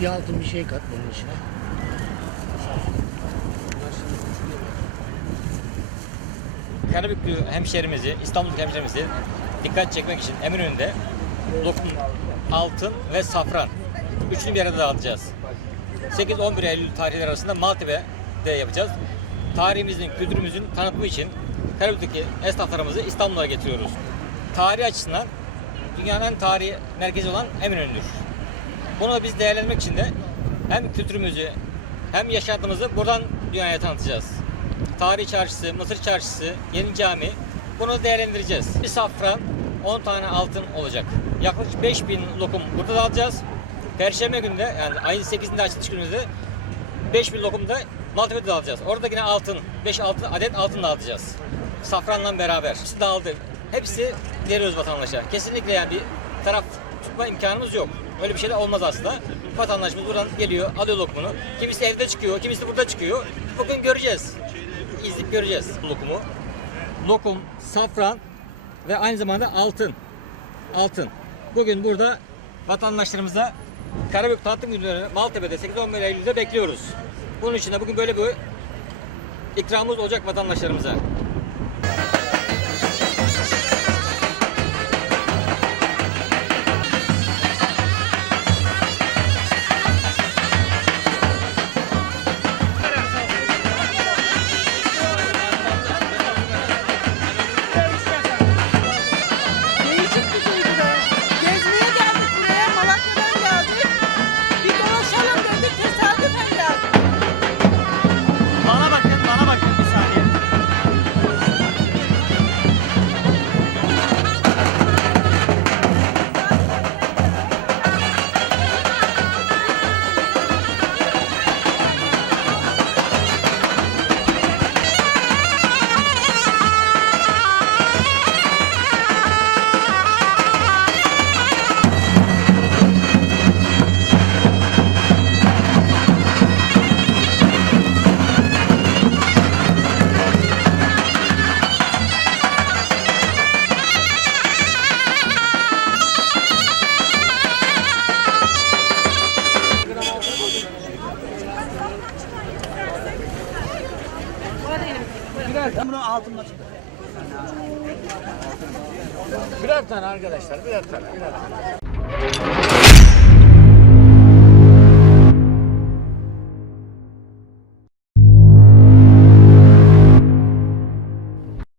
Bir altın bir şey kat bunun içine. Karabüklü hemşerimizi, İstanbul hemşerimizi dikkat çekmek için Eminönü'nde lokum, altın ve safran üçünü bir arada dağıtacağız. 8-11 Eylül tarihleri arasında Maltepe'de yapacağız. Tarihimizin, kültürümüzün tanıtımı için Karabük'teki esnaflarımızı İstanbul'a getiriyoruz. Tarih açısından dünyanın en tarihi merkezi olan Eminönü'dür. Bunu da biz değerlendirmek için de hem kültürümüzü hem yaşantımızı buradan dünyaya tanıtacağız. Tarihi çarşısı, Mısır çarşısı, yeni cami bunu değerlendireceğiz. Bir safran 10 tane altın olacak. Yaklaşık 5000 lokum burada da alacağız. Perşembe günde yani ayın 8'inde açılış günümüzde 5000 lokum da Maltepe'de dağıtacağız. Orada yine altın, 5 altın adet altın dağıtacağız. Safranla beraber. Hepsi dağıldı. Hepsi veriyoruz vatandaşa. Kesinlikle yani bir taraf tutma imkanımız yok. Öyle bir şey de olmaz aslında. Vatandaşımız buradan geliyor, alıyor lokumunu. Kimisi evde çıkıyor, kimisi burada çıkıyor. Bugün göreceğiz. İzleyip göreceğiz lokumu. Lokum, safran ve aynı zamanda altın. Altın. Bugün burada vatandaşlarımıza Karabük Tanıtım Günleri Maltepe'de 8-11 Eylül'de bekliyoruz. Bunun için de bugün böyle bir ikramımız olacak vatandaşlarımıza. Birer tane arkadaşlar, birer tane, birer tane.